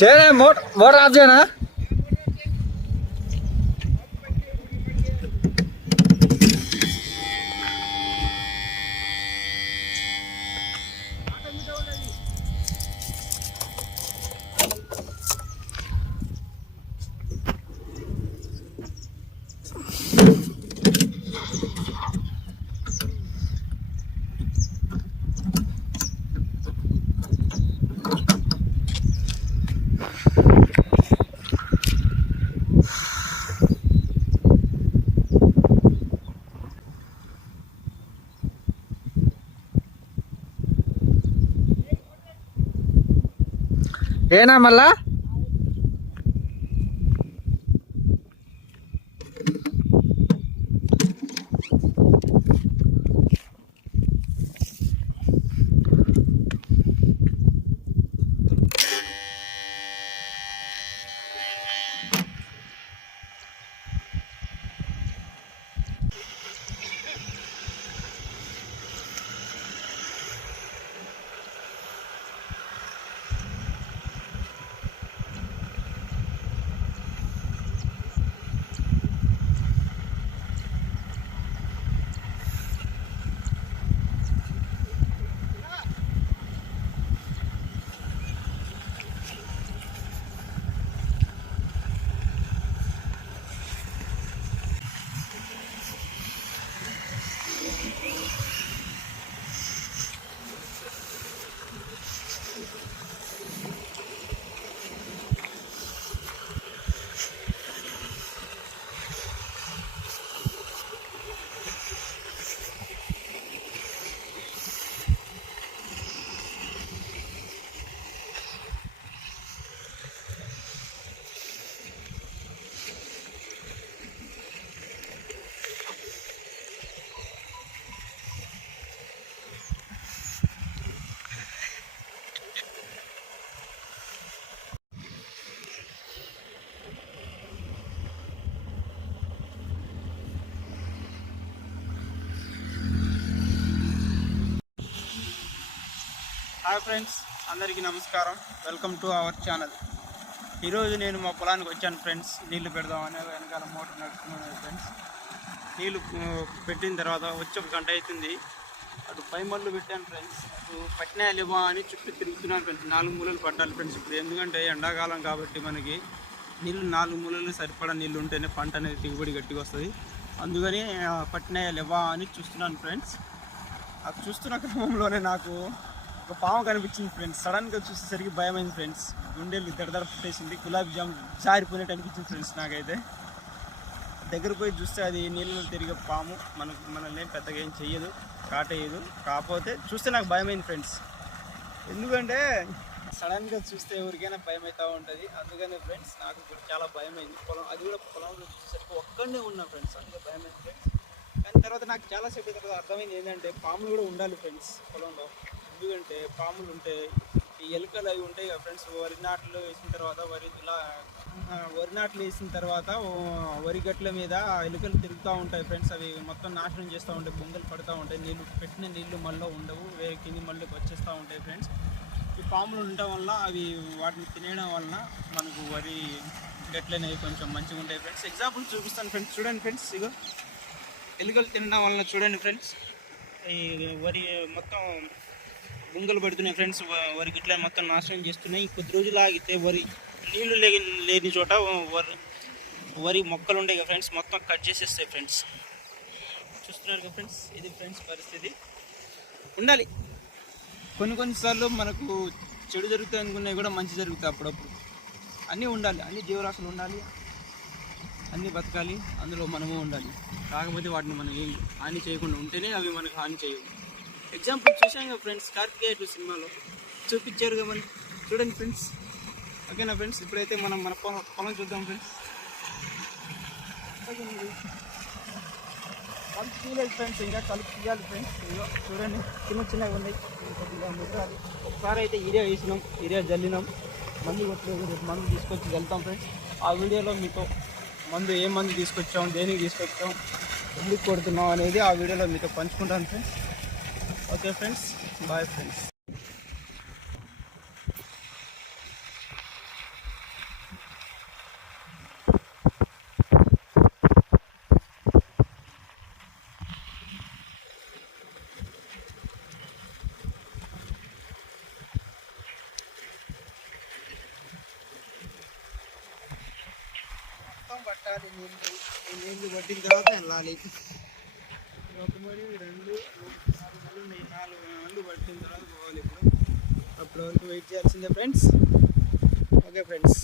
చేయనా motor of చేయనా? ఏనా మళ్ళా హాయ్ ఫ్రెండ్స్, అందరికీ నమస్కారం. Welcome to our channel. ఈరోజు నేను మా పొలానికి వచ్చాను ఫ్రెండ్స్. నీళ్లు పెడదామని వెనకాల మోటార్ నడుపుతున్నాను ఫ్రెండ్స్. నీళ్లు పెట్టిన తర్వాత వచ్చి 1 గంట అవుతుంది. అటు పై మళ్ళు పెట్టాను ఫ్రెండ్స్. అటు పట్టినాయలేమో అని చుట్టూ తిరుగుతున్నాను ఫ్రెండ్స్. 4 మూలలు పట్టాలి ఫ్రెండ్స్ ఇప్పుడు, ఎందుకంటే ఎండాకాలం కాబట్టి మనకి నీళ్ళు 4 మూలలు సరిపడా నీళ్ళు ఉంటేనే పంట అనేది దిగుబడి గట్టిగా వస్తుంది. అందుకని పట్టినాయలేవా అని చూస్తున్నాను ఫ్రెండ్స్. అది చూస్తున్న క్రమంలోనే నాకు ఒక పాము కనిపించింది ఫ్రెండ్స్. సడన్గా చూసేసరికి భయమైంది ఫ్రెండ్స్. గుండెలు దడదడ పుట్టేసింది. గులాబీ జామ్ జారిపోయినట్టు అనిపించింది ఫ్రెండ్స్. నాకైతే దగ్గర పోయి చూస్తే అది నీళ్ళలో తిరిగే పాము. మనల్ని పెద్దగా ఏం చెయ్యదు, కాటేయదు. కాకపోతే చూస్తే నాకు భయమైంది ఫ్రెండ్స్. ఎందుకంటే సడన్గా చూస్తే ఎవరికైనా భయం అవుతూ ఉంటుంది. అందుకనే ఫ్రెండ్స్ నాకు ఇప్పుడు చాలా భయమైంది. అది కూడా పొలంలో చూసేసరికి ఒక్కడనే ఉన్నా ఫ్రెండ్స్. అందుకే భయమైంది ఫ్రెండ్స్. కానీ తర్వాత నాకు చాలాసేపు తర్వాత అర్థమైంది ఏంటంటే పాములు కూడా ఉండాలి ఫ్రెండ్స్ పొలంలో. ఎందుకంటే పాములు ఉంటే ఈ ఎలుకలు అవి ఉంటాయి కదా ఫ్రెండ్స్. వరి నాట్లు వేసిన తర్వాత వరి గట్ల మీద ఎలుకలు తిరుగుతూ ఉంటాయి ఫ్రెండ్స్. అవి మొత్తం నాశనం చేస్తూ ఉంటాయి, బొంగలు పడుతూ ఉంటాయి. పెట్టిన నీళ్ళు మళ్ళీ ఉండవు, వేరే కింది మళ్ళీ వచ్చేస్తూ ఉంటాయి ఫ్రెండ్స్. ఈ పాములు ఉండటం వల్ల అవి వాటిని తినేయడం వలన మనకు వరి గట్లు అనేవి కొంచెం మంచిగా ఉంటాయి ఫ్రెండ్స్. ఎగ్జాంపుల్ చూపిస్తాను ఫ్రెండ్స్. చూడండి ఫ్రెండ్స్, ఇగో ఎలుకలు తినడం వలన చూడండి ఫ్రెండ్స్, ఈ వరి మొత్తం బొంగలు పడుతున్నాయి ఫ్రెండ్స్. వరి గిట్ల మొత్తం నాశనం చేస్తున్నాయి. కొద్ది రోజులు ఆగితే వరి నీళ్లు లేని చోట వరి మొక్కలు ఉంటాయి కదా ఫ్రెండ్స్, మొత్తం కట్ చేసేస్తాయి ఫ్రెండ్స్. చూస్తున్నారు కదా ఫ్రెండ్స్, ఇది ఫ్రెండ్స్ పరిస్థితి. ఉండాలి కొన్నిసార్లు మనకు చెడు జరుగుతాయి అనుకున్నవి కూడా మంచి జరుగుతాయి అప్పుడప్పుడు. అన్నీ ఉండాలి, అన్ని జీవరాశులు ఉండాలి, అన్నీ బతకాలి, అందులో మనము ఉండాలి. కాకపోతే వాటిని మనం ఏం హాని చేయకుండా ఉంటేనే అవి మనకు హాని చేయవు. ఎగ్జాంపుల్ చూసాం కదా ఫ్రెండ్స్, కార్తికేయ 2 సినిమాలో చూపించారు కదా మనం. చూడండి ఫ్రెండ్స్, ఓకేనా ఫ్రెండ్స్. ఇప్పుడైతే మనం మన పొలం చూద్దాం ఫ్రెండ్స్. కలుపు తీయలేదు ఫ్రెండ్స్, ఇంకా కలుపు తీయాలి ఫ్రెండ్స్. చూడండి చిన్నగా ఉన్నాయి, కొద్దిగా ముద్రాలి. ఒకసారి అయితే ఏరియా వేసినాం, ఏరియా జల్లినాం, మందు కొట్టలేదు. రేపు మందు తీసుకొచ్చి వెళ్తాం ఫ్రెండ్స్. ఆ వీడియోలో మీతో ఏ మందు తీసుకొచ్చాం, దేనికి తీసుకొచ్చాం, ఎందుకు కొడుతున్నాం అనేది ఆ వీడియోలో మీతో పంచుకుంటాను friends. Okay friends, bye friends. పట్టాలి నీళ్ళు. ఈ నీళ్ళు పట్టిన తర్వాత వెళ్ళాలి. ఒక మరి 2 3 4 నెలలు ఉన్నాయి. 4 నెలలు పట్టిన తర్వాత పోవాలి. ఇప్పుడు అప్పటి వరకు వెయిట్ చేయాల్సిందే ఫ్రెండ్స్. Okay friends.